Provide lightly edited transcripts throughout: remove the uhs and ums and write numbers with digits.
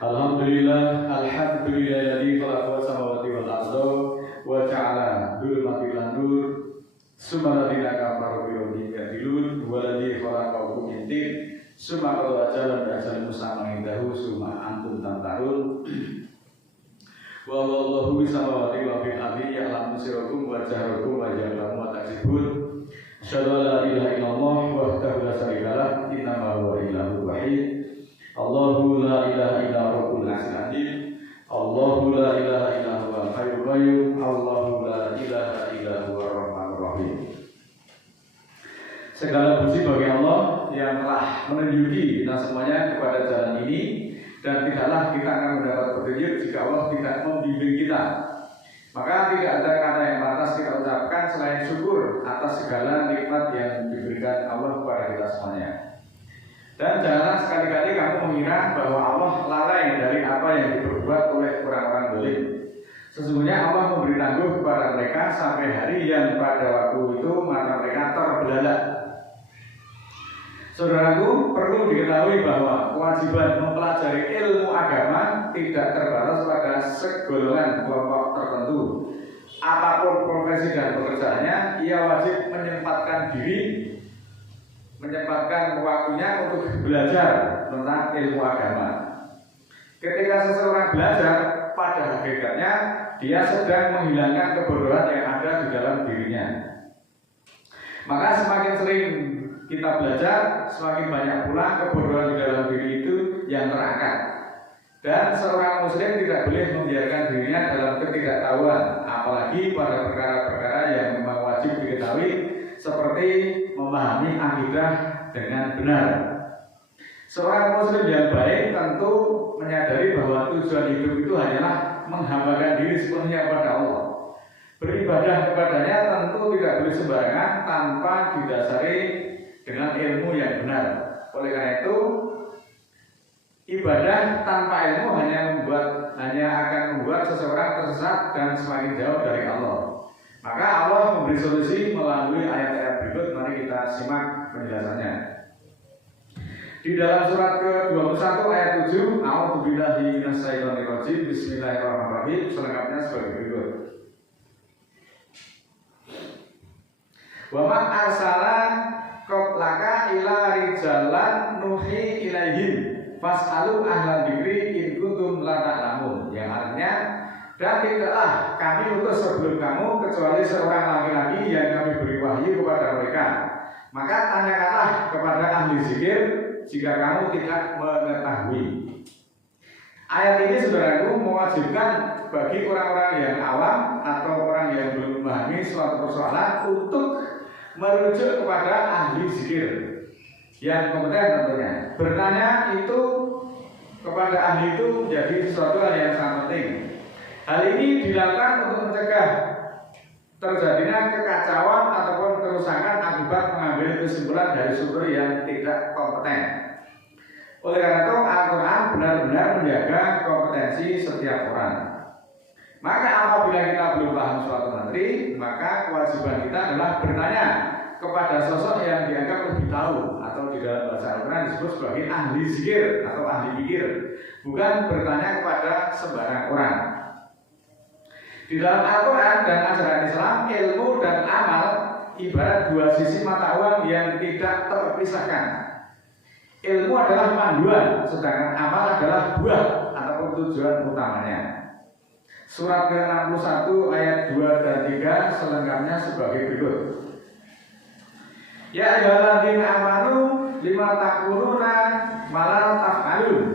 Alhamdulillah, alhamdulillahilladzi khalaqa samawati wal arda wa ja'ala dzulumatil nur summa ladina kafaru bi rabbihim ya'dilun waladzi khalaqakum min tin summa qala jalan ajal musamma indahu summa antum tamtarun wa wallahu bisamawati wa fil ardi ya'lamu sirrakum wa jahrakum wa jahrakum wa taksibun asyhadu an la ilaha illallah wahdahu la syarika lah innama huwa ilahul wahid Allahu la ilaha illa rabbul alamin Allahu la ilaha illa huwal hayyul qayyum Allahu la ilaha illa huwar rahmanur rahim. Segala puji bagi Allah yang telah menunjuki kita semuanya kepada jalan ini, dan tidaklah kita akan mendapat petunjuk jika Allah tidak membimbing kita. Maka tidak ada kata yang pantas kita ucapkan selain syukur atas segala nikmat yang diberikan Allah kepada kita semuanya. Dan janganlah sekali-kali kamu mengira bahwa Allah lalai dari apa yang diperbuat oleh orang-orang zalim. Sesungguhnya Allah memberi tangguh kepada mereka sampai hari yang pada waktu itu mata mereka terbelalak. Saudaraku, perlu diketahui bahwa kewajiban mempelajari ilmu agama tidak terbatas pada segolongan kelompok tertentu. Apapun profesi dan pekerjaannya, ia wajib menyempatkan waktunya untuk belajar tentang ilmu agama. Ketika seseorang belajar, pada hakikatnya dia sedang menghilangkan kebodohan yang ada di dalam dirinya. Maka semakin sering kita belajar, semakin banyak pula kebodohan di dalam diri itu yang terangkat. Dan seorang muslim tidak boleh membiarkan dirinya dalam ketidaktahuan, apalagi pada perkara-perkara yang memang wajib diketahui, seperti memahami akidah dengan benar. Seorang muslim yang baik tentu menyadari bahwa tujuan hidup itu hanyalah menghambakan diri sepenuhnya kepada Allah. Beribadah kepadanya tentu tidak boleh sembarangan tanpa didasari dengan ilmu yang benar. Oleh karena itu, ibadah tanpa ilmu hanya akan membuat seseorang tersesat dan semakin jauh dari Allah. Maka Allah memberi solusi melalui ayat-ayat berikut. Mari kita simak penjelasannya. Di dalam surat ke-21 ayat 7, A'udzubillahi minasyaitonirrajim. Bismillahirrahmanirrahim. Selengkapnya sebagai berikut. Wa ma arsala qablaka ila rijalan nuhi ilaihim fas'alu ahlan dzikri in kuntum la ta'lamun. Yang artinya, dan tidaklah kami utus sebelum kamu kecuali seorang laki-laki yang kami beri wahyu kepada mereka. Maka tanyakanlah kepada ahli zikir jika kamu tidak mengetahui. Ayat ini, saudaraku, mewajibkan bagi orang-orang yang awam atau orang yang belum memahami suatu persoalan untuk merujuk kepada ahli zikir yang kompeten tentunya. Bertanya itu kepada ahli itu menjadi sesuatu hal yang sangat penting. Hal ini dilakukan untuk mencegah terjadinya kekacauan ataupun kerusakan akibat mengambil kesimpulan dari sumber yang tidak kompeten. Oleh karena itu, Al-Quran benar-benar menjaga kompetensi setiap orang. Maka apabila kita belum paham suatu materi, maka kewajiban kita adalah bertanya kepada sosok yang dianggap lebih tahu, atau di dalam bahasa Al-Quran disebut sebagai ahli zikir atau ahli pikir, bukan bertanya kepada sembarang orang. Di dalam Al-Quran dan ajaran Islam, ilmu dan amal ibarat dua sisi mata uang yang tidak terpisahkan. Ilmu adalah panduan, sedangkan amal adalah buah ataupun tujuan utamanya. Surat ke-61 ayat 2 dan 3 selengkapnya sebagai berikut. Ya ayyuhalladzina amanu lima taquluna ma la taf'alun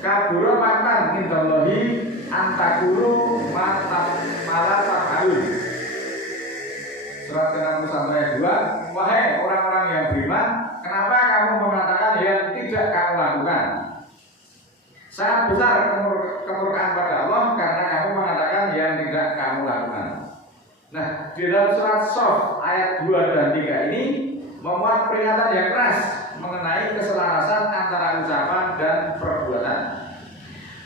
kabura maqtan indallahi an taqulu ma la taf'alun. Surat ke-61 ayat 2, wahai orang-orang yang beriman, kenapa kamu mengatakan yang tidak kamu lakukan? Sangat besar kemurkaan pada Allah karena kamu mengatakan yang tidak kamu lakukan. Nah, di dalam surat Shaf ayat 2 dan 3 ini memuat peringatan yang keras mengenai keselarasan antara ucapan dan perbuatan.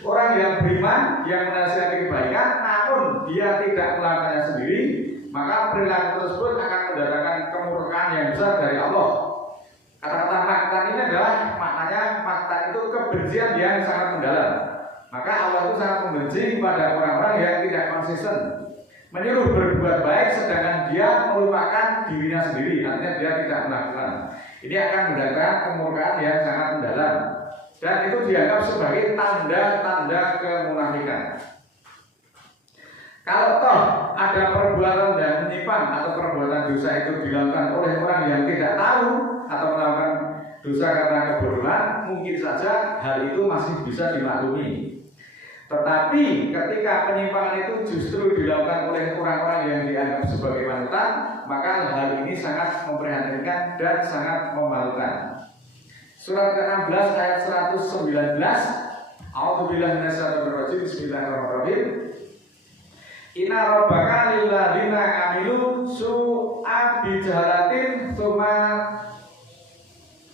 Orang yang beriman, yang menasihati kebaikan, namun dia tidak melakukannya sendiri, maka perilaku tersebut akan mendatangkan kemurkaan yang besar dari Allah. Kata-kata maktan ini adalah maknanya, maktan itu kebencian yang sangat mendalam. Maka Allah itu sangat membenci kepada orang-orang yang tidak konsisten, menyuruh berbuat baik sedangkan dia melupakan dirinya sendiri, artinya dia tidak melakukan. Ini akan mendatangkan kemurkaan yang sangat mendalam, dan itu dianggap sebagai tanda-tanda kemunafikan. Kalau toh ada perbuatan yang menyimpang atau perbuatan dosa itu dilakukan oleh orang yang tidak tahu atau melakukan dosa karena kebodohan, mungkin saja hal itu masih bisa dimaklumi. Tetapi ketika penyimpangan itu justru dilakukan oleh orang-orang yang dianggap sebagai panutan, maka hal ini sangat memprihatinkan dan sangat memalukan. Surat ke-16 ayat 119. A'udzubillahi minasyaitonir rajim. Bismillahirrahmanirrahim. Inna rabbaka lilladzina amilu su'a bijahalatin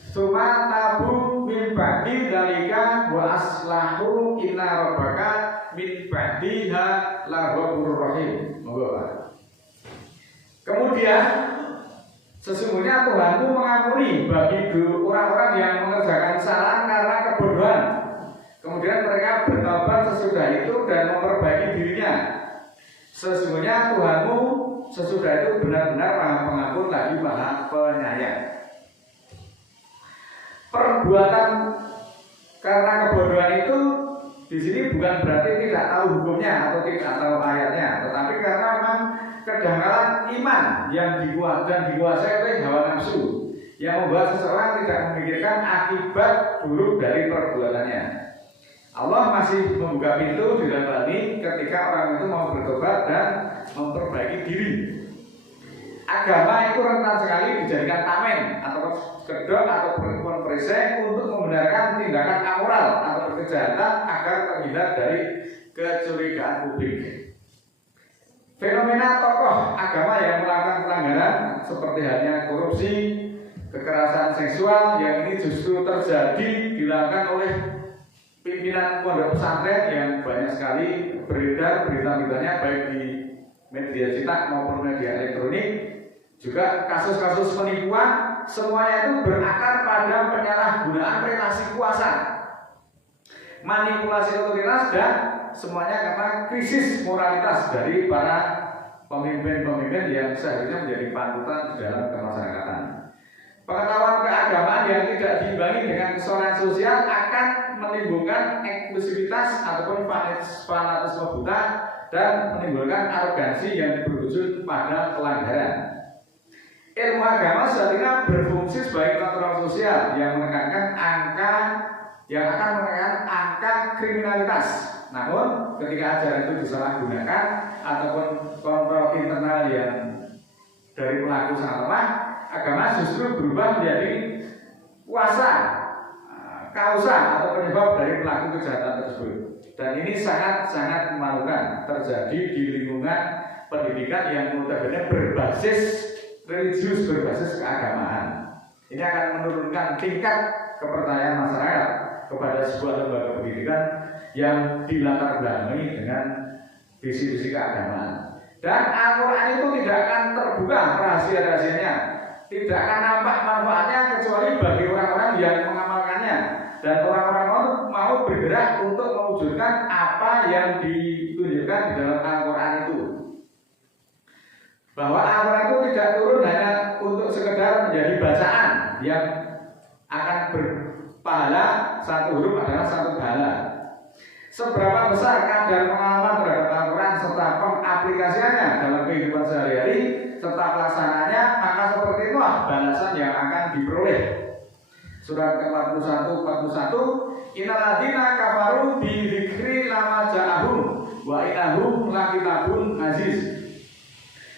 Suma tabu min ba'di dalika wa aslahu inna rabbaka min ba'diha laghafurur rahim. Kemudian sesungguhnya Tuhanmu mengampuni bagi orang-orang yang mengerjakan kesalahan karena kebodohan. Kemudian mereka bertobat sesudah itu dan memperbaiki dirinya. Sesungguhnya Tuhanmu sesudah itu benar-benar Maha Pengampun lagi Maha Penyayang. Perbuatan karena kebodohan itu di sini bukan berarti tidak tahu hukumnya atau tidak tahu ayatnya, tetapi karena memang kedangkalan iman yang dikuasai oleh hawa nafsu yang membuat seseorang tidak memikirkan akibat buruk dari perbuatannya. Allah masih membuka pintu di dalam hal ini ketika orang itu mau bertobat dan memperbaiki diri. Agama itu rentan sekali dijadikan tameng atau kedok atau perisai untuk membenarkan tindakan amoral atau kejahatan agar terhindar dari kecurigaan publik. Fenomena tokoh agama yang melakukan pelanggaran seperti halnya korupsi, kekerasan seksual yang ini justru terjadi dilakukan oleh pimpinan pondok pesantren yang banyak sekali beredar berita-beritanya baik di media cetak maupun media elektronik. Juga kasus-kasus penipuan semuanya itu berakar pada penyalahgunaan relasi kuasa, manipulasi otoritas, dan semuanya karena krisis moralitas dari para pemimpin-pemimpin yang seharusnya menjadi panutan dalam kemasyarakatan. Pengetahuan keagamaan yang tidak diimbangi dengan kesolehan sosial akan menimbulkan eksklusivitas ataupun fanatisme buta dan menimbulkan arogansi yang berwujud pada pelanggaran. Ilmu agama sejatinya berfungsi sebagai kontrol sosial yang menekankan angka kriminalitas. Namun ketika ajaran itu disalahgunakan ataupun kontrol internal yang dari pelaku sangat lemah, agama justru berubah menjadi kuasa, kausa atau penyebab dari pelaku kejahatan tersebut. Dan ini sangat-sangat memalukan terjadi di lingkungan pendidikan yang notabene berbasis religius, berbasis keagamaan. Ini akan menurunkan tingkat kepercayaan masyarakat kepada sebuah lembaga pendidikan yang dilatar belakangi dengan visi-visi keagamaan. Dan Al-Quran itu tidak akan terbuka rahasia-rahasianya, tidak akan nampak manfaatnya kecuali bagi orang-orang yang mengamalkannya dan orang-orang mau bergerak untuk mewujudkan apa yang ditunjukkan di dalam Al-Quran itu. Bahwa Al-Quran itu tidak turun hanya untuk sekedar menjadi bacaan yang akan berpahala, satu huruf adalah satu pahala. Seberapa besar kadar pengalaman terhadap Al-Quran serta pengaplikasiannya dalam kehidupan sehari-hari serta pelaksanaannya, maka seperti itulah balasan yang akan diperoleh. Surat ke-41 Innal ladzina kafaru bi dzikri lama ja'ahum wa innahum lakitabun aziz.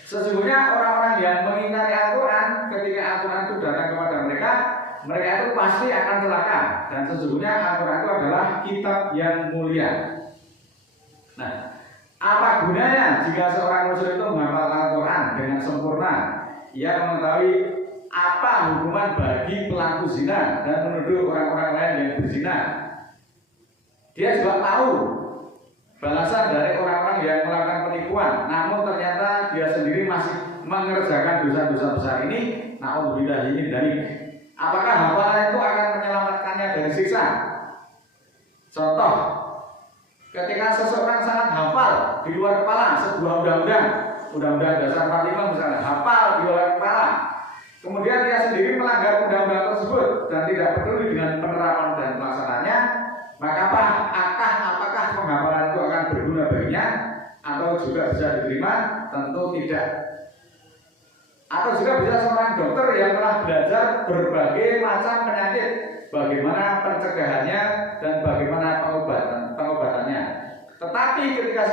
Sesungguhnya orang-orang yang mengingkari Al-Quran ketika Al-Quran itu datang kepada mereka itu pasti akan celaka. Dan sesungguhnya Al-Quran itu adalah kitab yang mulia. Nah, apa gunanya jika seorang muslim itu menghafal Al-Quran dengan sempurna? Ia mengetahui apa hukuman bagi pelaku zina dan menuduh orang-orang lain yang berzina. Dia juga tahu balasan dari orang-orang yang melakukan penipuan, namun ternyata dia sendiri masih mengerjakan dosa-dosa besar ini. Na'udzubillah min dzalik. Apakah hafalan itu akan menyelamatkannya dari siksa? Contoh, Ketika seseorang sangat hafal di luar kepala sebuah undang-undang dasar 45 misalnya, hafal di luar kepala, kemudian dia sendiri melanggar undang-undang tersebut dan tidak peduli dengan penerapan dan pelaksanaannya, maka apakah penghafalan itu akan berguna baginya atau juga bisa diterima? Tentu tidak. Atau juga bisa seorang dokter yang telah belajar berbagai macam penyakit, bagaimana pencegahannya dan bagaimana pengobatannya. Tetapi ketika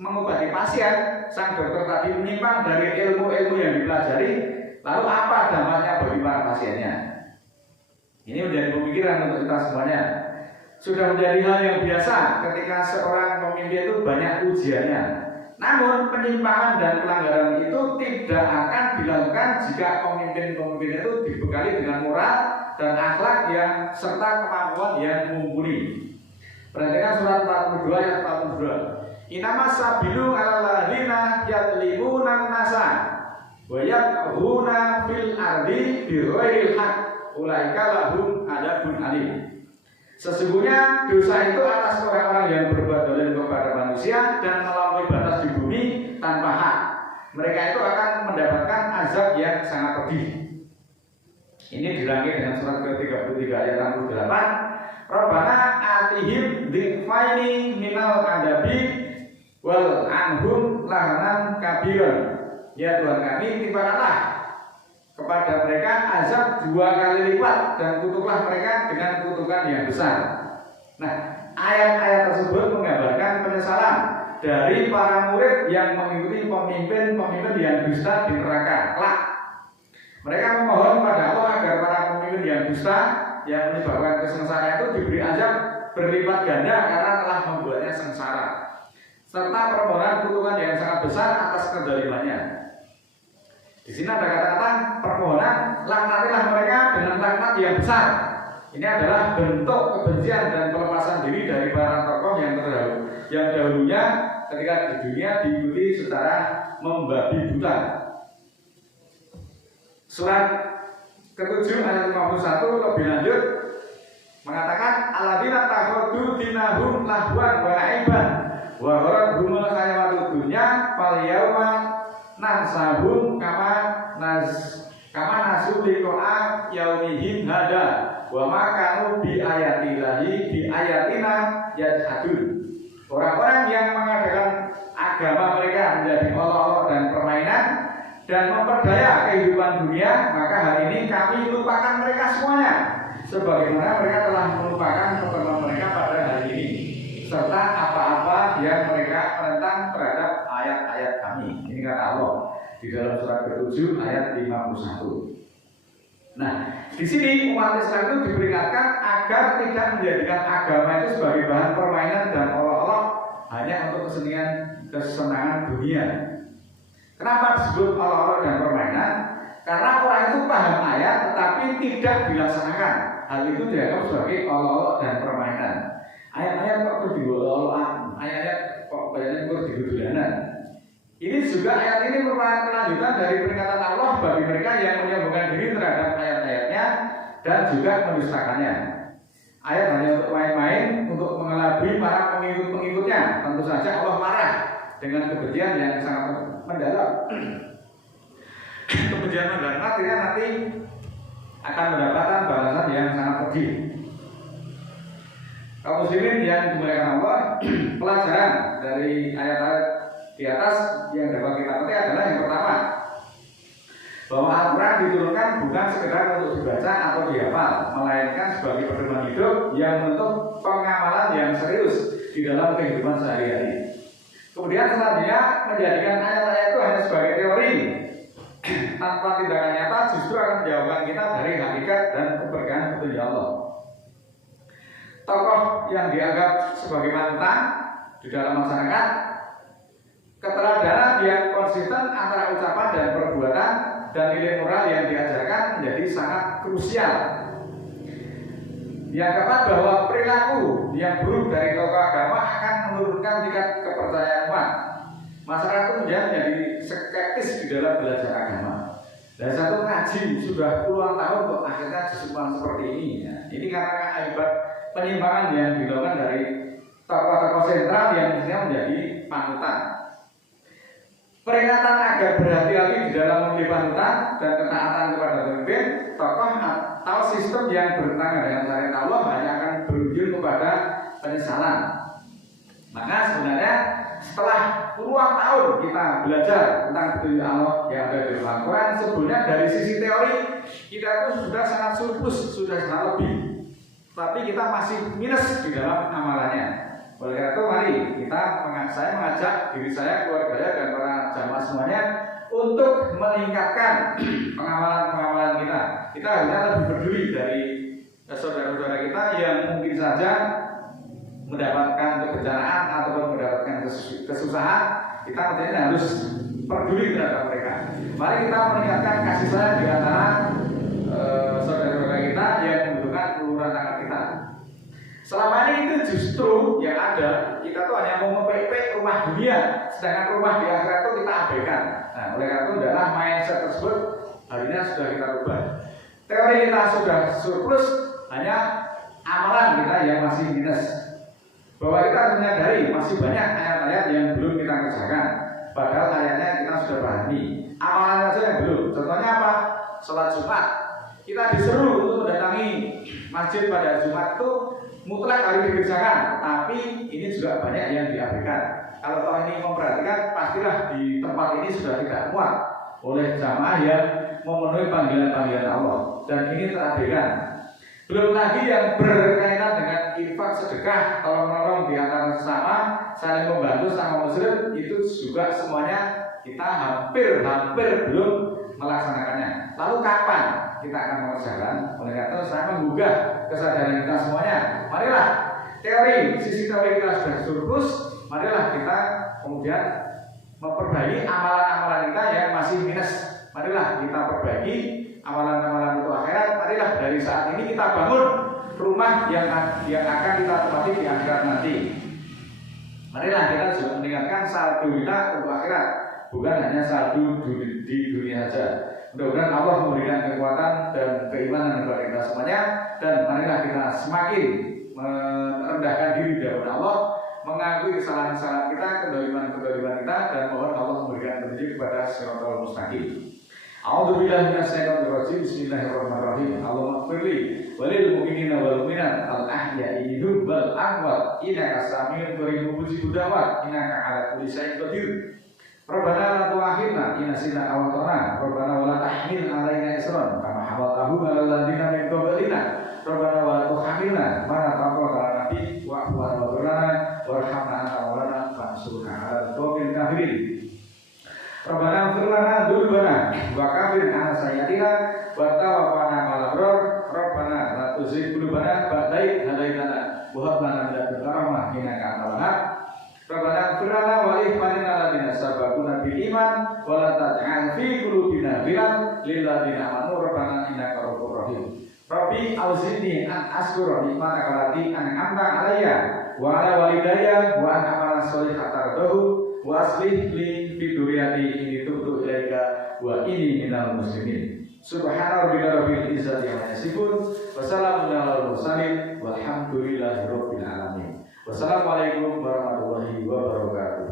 mengobati pasien, sang dokter tadi menyimpang dari ilmu-ilmu yang dipelajari, lalu apa dampaknya bagi para pasiennya? Ini menjadi pemikiran untuk kita semuanya. Sudah menjadi hal yang biasa ketika seorang pemimpin itu banyak ujiannya. Namun penyimpangan dan pelanggaran itu tidak akan dilakukan jika pemimpin-pemimpin itu dibekali dengan moral dan akhlak yang serta kemampuan yang mumpuni. Perhatikan surat 42 ayat 42. Inama sabilu alal ladzina yadlimuna nasa wa yabghuna fil ardi bighairil haqq ulaika lahum adzabun alim. Sesungguhnya dosa itu atas orang-orang yang berbuat zalim kepada manusia dan melampaui batas di bumi tanpa hak. Mereka itu akan mendapatkan azab yang sangat pedih. Ini dirangkai dengan surat ke-33 ayat 68. Rabbana atihim dhifaini minal adabi wal anhum lahanan kabiran. Ya Tuhan kami, timpakanlah kepada mereka azab 2 kali lipat dan kutuklah mereka dengan kutukan yang besar. Nah, ayat-ayat tersebut menggambarkan penyesalan dari para murid yang mengikuti pemimpin-pemimpin yang dusta di neraka kelak. Mereka memohon pada Allah agar para pemimpin yang dusta yang menyebabkan kesengsaraan itu diberi azab berlipat ganda karena telah membuatnya sengsara, serta permohonan kutukan yang sangat besar atas kezalimannya. Di sini ada kata-kata permohonan, laknatilah mereka dengan laknat yang besar. Ini adalah bentuk kebencian dan pelepasan diri dari para tokoh yang dahulunya ketika di dunia diikuti secara membabi buta. Surat ke-7 ayat 51 lebih lanjut mengatakan alladzina takhadu dinahum lahwan wa aiban wa gharrahumul hayawatud dunya fal yauma nansahum kama nasu liqa'a yaumihim hada wa ma kanu bi ayatina yajhadun. Orang-orang yang mengadakan agama mereka menjadi olok-olok dan permainan dan memperdaya kehidupan dunia, maka hari ini kami lupakan mereka semuanya sebagaimana mereka telah melupakan pertemuan mereka pada hari ini serta apa-apa yang mereka menentang terhadap ayat-ayat kami. Ini kata Allah di dalam surat ke-7 ayat 51. Nah, di sini umat Islam itu diperingatkan agar tidak menjadikan agama itu sebagai bahan permainan dan olok-olok hanya untuk kesenangan dunia. Kenapa disebut olok-olok dan permainan? Karena orang itu paham ayat tetapi tidak dilaksanakan. Hal itu dianggap sebagai olok-olok dan permainan. Ayat-ayat kok terus diolok-olokan, ayat-ayat kok banyak terus digudulanan. Ini juga ayat ini merupakan kelanjutan dari peringatan Allah bagi mereka yang menyombongkan diri terhadap ayat-ayatnya dan juga mendustakannya. Ayat hanya untuk main-main, untuk mengelabui para pengikut-pengikutnya. Tentu saja Allah marah dengan kebencian yang sangat mendalam. Kebencian mendalam artinya nanti akan mendapatkan balasan yang sangat pedih. Kaum muslimin yang dimuliakan Allah, pelajaran dari ayat-ayat di atas yang dapat kita petik adalah yang pertama, bahwa Al-Quran diturunkan bukan sekedar untuk dibaca atau dihafal, melainkan sebagai pedoman hidup yang menuntut pengamalan yang serius di dalam kehidupan sehari-hari. Kemudian selanjutnya menjadikan ayat-ayat itu hanya sebagai teori tanpa tindakan nyata justru akan menjauhkan kita dari hakikat dan keberkahan petunjuk Allah. Tokoh yang dianggap sebagai mantan di dalam masyarakat, keteladanan yang konsisten antara ucapan dan perbuatan dan nilai moral yang diajarkan menjadi sangat krusial. Yang keempat, bahwa perilaku yang buruk dari tokoh agama akan menurunkan tingkat kepercayaan umat. Masyarakat itu menjadi skeptis di dalam belajar agama. Dan satu ngaji sudah puluhan tahun kok akhirnya disebut seperti ini. Ya. Ini karena akibat penyimpangan yang dilakukan dari tokoh-tokoh sentral yang mestinya menjadi panutan. Peringatan agar berhati-hati di dalam memilih panutan dan ketaatan kepada pemimpin, tokoh atau sistem yang bertentangan dengan syariat Allah hanya akan berujung kepada penyesalan. Maka sebenarnya setelah puluhan tahun kita belajar tentang petunjuk Allah yang ada di Al-Quran, sebenarnya dari sisi teori kita itu sudah sangat surplus, sudah sangat lebih, tapi kita masih minus di dalam amalannya. Oleh karena itu mari saya mengajak diri saya, keluarga saya dan para jamaah semuanya untuk meningkatkan pengamalan kita. Kita harusnya lebih peduli dari saudara-saudara kita yang mungkin saja mendapatkan kebencanaan ataupun mendapatkan kesusahan. Kita artinya harus peduli terhadap mereka. Mari kita meningkatkan kasih sayang di antara saudara-saudara kita yang membutuhkan uluran tangan kita. Selama ini itu justru yang ada, kita tuh hanya mau memepek rumah dunia, sedangkan rumah di akhirat itu kita abaikan. Nah, oleh karena itu adalah mindset tersebut hari ini sudah kita rubah. Teori kita sudah surplus, hanya amalan kita yang masih minus. Bahwa kita harus menyadari masih banyak ayat-ayat yang belum kita kerjakan. Padahal ayatnya kita sudah pahami. Amalan saja yang belum. Contohnya apa? Sholat Jumat. Kita disuruh untuk mendatangi masjid pada Jumat itu mutlak harus dikerjakan. Tapi ini juga banyak yang diabaikan. Kalau toh ini memperhatikan, pastilah di tempat ini sudah tidak muat oleh jamaah yang memenuhi panggilan-panggilan Allah. Dan ini terabaikan. Belum lagi yang berkaitan dengan infak, sedekah, tolong-menolong di antara sesama, saling membantu sama muslim, itu juga semuanya kita hampir belum melaksanakannya. Lalu kapan kita akan mengerjakan? Oleh karena itu saya menggugah kesadaran kita semuanya. Marilah sisi teori kita sudah surplus, marilah kita kemudian memperbaiki amalan-amalan kita yang masih minus. Marilah kita perbaiki amalan-amalan untuk akhirat. Marilah dari saat ini kita bangun rumah yang akan kita tempati di akhirat nanti. Marilah kita juga meningkatkan saldo kita untuk akhirat, bukan hanya saldo di dunia saja. Mudah-mudahan Allah memberikan kekuatan dan keimanan kepada kita semuanya. Dan marilah kita semakin merendahkan diri di hadapan Allah, mengakui kesalahan-kesalahan kita, kedoliman-kedoliman kita, dan mohon Allah memberikan petunjuk kepada Shiratal Mustaqim. A'udzubillahi minasyaitonir rajim. Bismillahirrahmanirrahim. Allahumma ighfirli walil mu'minina wal mu'minat al-ahya'i minhum wal amwat innaka sami'un qaribun mujibud da'wat innaka 'ala kulli syai'in qadir. Rabbana la tu'akhidna in nasina aw akhtana. Rabbana wa la tahmil 'alaina isran kama hamaltahu 'alal ladzina min qablina. Rabbana wa la tuhammilna ma la taqata lana bihi wa'fu 'anna warhamna anta maulana fansurna 'alal qawmil kafirin. Rabbana ighfir lana dzunubana wa kaffir 'anna sayyi'atina wa tawaffana ma'al abrar. Rabbana la tuzigh qulubana ba'da idh hadaytana wa hab lana min ladunka rahmah innaka antal wahhab. Rabbana ighfir lana wa li ikhwanina alladziina sabaquna bil iman wa la taj'al fi qulubina ghillan lil ladziina amanu rabbana innaka ra'ufur rahim. Rabbi auzinni an ashkura ni'mataka allati an'amta 'alayya wa 'ala walidayya wa an a'mala sholihan tardahu wa aslih li fi dzurriyyati inni tubtu ilaika wa inni minal muslimin. Subhana rabbika rabbil izzati amma yasifun wa salamun alal mursalin walhamdulillahi rabbil alamin. Wassalamualaikum warahmatullahi wabarakatuh.